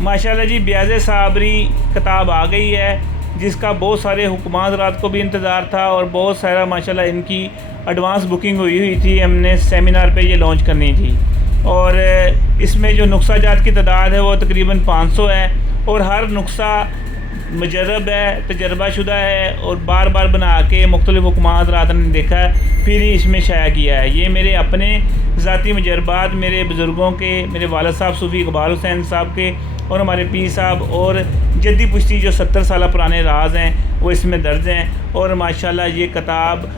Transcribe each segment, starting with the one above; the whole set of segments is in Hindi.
माशाल्लाह जी ब्याज़ साबरी किताब आ गई है, जिसका बहुत सारे हुक्मात रात को भी इंतज़ार था और बहुत सारा माशाल्लाह इनकी एडवांस बुकिंग हुई थी। हमने सेमिनार पे ये लॉन्च करनी थी और इसमें जो नुस्खा जात की तादाद है वो तकरीबन 500 है और हर नुस्खा मुजरब है, तजर्बाशुदा है और बार बार बना के मुख्तलिफ़ हुक्मात रात ने देखा है फिर ही इसमें शाया किया है। ये मेरे अपने ज़ाती मुजरबात, मेरे बुज़ुर्गों के, मेरे वालिद साहब सूफ़ी इकबाल हुसैन साहब के और हमारे पीर साहब और जद्दी पुश्ती जो 70 साल पुराने राज हैं वो इसमें दर्ज हैं। और माशाल्लाह ये किताब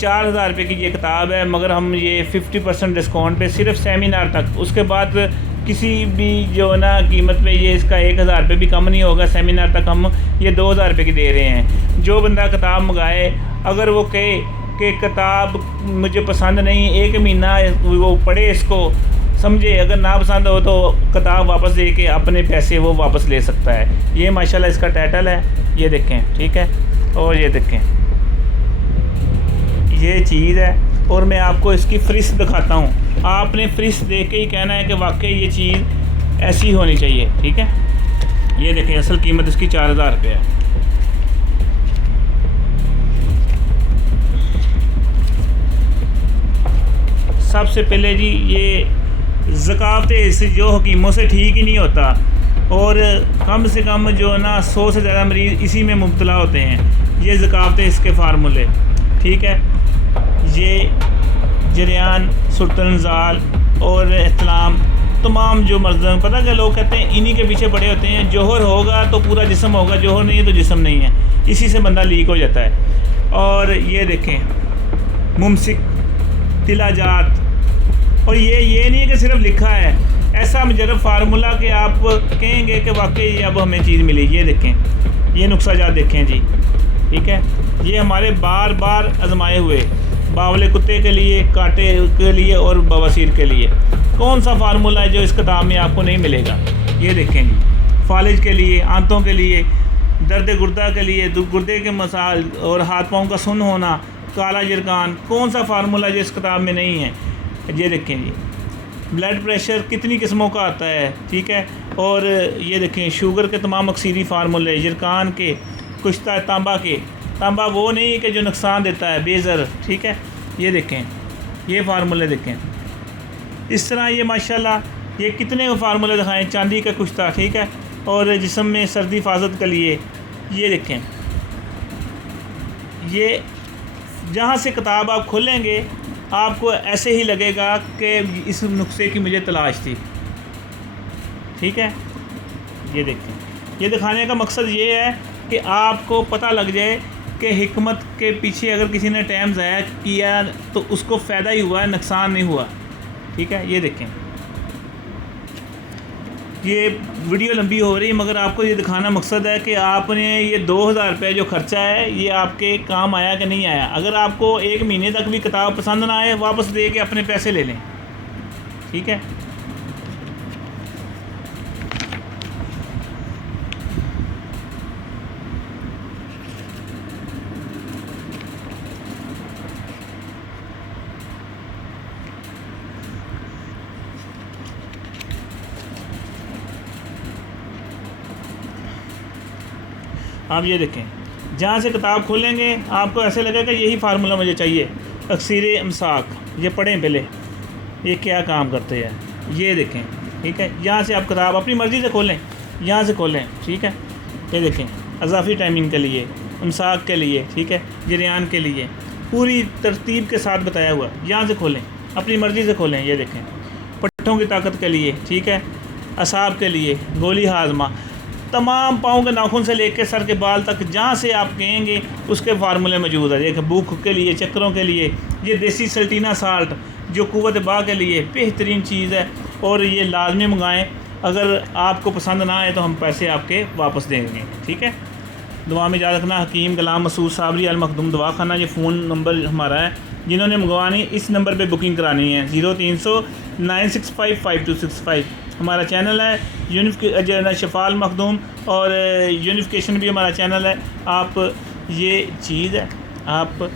4000 रुपये की ये किताब है, मगर हम ये 50% डिस्काउंट पे सिर्फ सेमिनार तक, उसके बाद किसी भी जो ना कीमत पे ये इसका 1000 रुपये भी कम नहीं होगा। सेमिनार तक हम ये 2000 रुपये की दे रहे हैं। जो बंदा किताब मंगाए, अगर वो कहे कि किताब मुझे पसंद नहीं, 1 महीना वो पढ़े, इसको समझे, अगर ना पसंद हो तो किताब वापस दे के अपने पैसे वो वापस ले सकता है। ये माशाल्लाह इसका टाइटल है, ये देखें, ठीक है। और ये देखें, ये चीज़ है और मैं आपको इसकी फ़रिस्त दिखाता हूँ। आपने फ़रिस्त देख के ही कहना है कि वाकई ये चीज़ ऐसी होनी चाहिए, ठीक है। ये देखें, असल कीमत इसकी 4000 रुपये है। सबसे पहले जी ये ज़कात इस जो हकीमों से ठीक ही नहीं होता और कम से कम जो ना 100 से ज़्यादा मरीज़ इसी में मुब्तला होते हैं। ये ज़कात इसके फार्मूले, ठीक है। ये जरियान, सुल्तानज़ाल और इस्लाम, तमाम जो मर्ज़, पता क्या लोग कहते हैं इन्हीं के पीछे पड़े होते हैं। जोहर होगा तो पूरा जिस्म होगा, जोहर नहीं है तो जिस्म नहीं है, इसी से बंदा लीक हो जाता है। और ये देखें, मुमसिक, तिलाजात, और ये नहीं है कि सिर्फ लिखा है, ऐसा मुजरब फार्मूला कि आप कहेंगे कि वाकई अब हमें चीज़ मिली। ये देखें, ये नुस्खा जात देखें जी, ठीक है। ये हमारे बार बार आजमाए हुए, बावले कुत्ते के लिए, कांटे के लिए और बवासीर के लिए कौन सा फार्मूला है जो इस किताब में आपको नहीं मिलेगा। ये देखें जी, फालिज के लिए, आंतों के लिए, दर्द गुर्दा के लिए, गुर्दे के मसाल और हाथ पाँव का सुन्न होना, काला जिरकान, कौन सा फार्मूला जो इस किताब में नहीं है। ये देखें जी, ब्लड प्रेशर कितनी किस्मों का आता है, ठीक है। और ये देखें, शुगर के तमाम अक्सीरी फार्मूले, जिरकान के, कुश्ता तांबा के, तांबा वो नहीं कि जो नुकसान देता है, बेज़र, ठीक है। ये देखें, ये फार्मूले देखें, इस तरह ये माशाल्लाह ये कितने फार्मूले दिखाएं। चांदी का कुश्ता, ठीक है, और जिस्म में सर्दी हिफाजत के लिए। ये देखें, ये जहाँ से किताब आप खोलेंगे आपको ऐसे ही लगेगा कि इस नुस्खे की मुझे तलाश थी, ठीक है। ये देखें, ये दिखाने का मकसद ये है कि आपको पता लग जाए कि हिकमत के पीछे अगर किसी ने टाइम ज़ाया किया तो उसको फ़ायदा ही हुआ है, नुकसान नहीं हुआ, ठीक है। ये देखें, ये वीडियो लंबी हो रही है मगर आपको ये दिखाना मकसद है कि आपने ये 2000 रुपये जो ख़र्चा है ये आपके काम आया कि नहीं आया। अगर आपको 1 महीने तक भी किताब पसंद ना आए, वापस दे के अपने पैसे ले लें, ठीक है। आप ये देखें, जहाँ से किताब खोलेंगे आपको ऐसे लगेगा यही फार्मूला मुझे चाहिए। अक्सीर इमसाक, ये पढ़ें पहले ये क्या काम करते हैं। ये देखें, ठीक है। यहाँ से आप किताब अपनी मर्ज़ी से खोलें, यहाँ से खोलें, ठीक है। ये देखें, अज़ाफ़ी टाइमिंग के लिए, इमसाक के लिए, ठीक है, जरियान के लिए, पूरी तरतीब के साथ बताया हुआ। यहाँ से खोलें, अपनी मर्ज़ी से खोलें। ये देखें, पट्ठों की ताकत के लिए, ठीक है, असाब के लिए, गोली हाजमा, तमाम पाँव के नाखून से लेकर सर के बाल तक, जहाँ से आप कहेंगे उसके फार्मूले मौजूद है। देखिए, भूख के लिए, चक्करों के लिए, ये देसी सल्टीना साल्ट जो कुव्वत बा के लिए बेहतरीन चीज़ है और ये लाजमी मंगाएं। अगर आपको पसंद ना आए तो हम पैसे आपके वापस देंगे, ठीक है। दुआ में याद रखना। हकीम गुलाम मसूद साबरी अल मखदूम दवा खाना, ये फ़ोन नंबर हमारा है। जिन्होंने मंगवानी इस नंबर पे बुकिंग करानी है 0300 965 5265। हमारा चैनल है शफाल मखदूम और यूनिफिकेशन भी हमारा चैनल है। आप ये चीज़ है, आप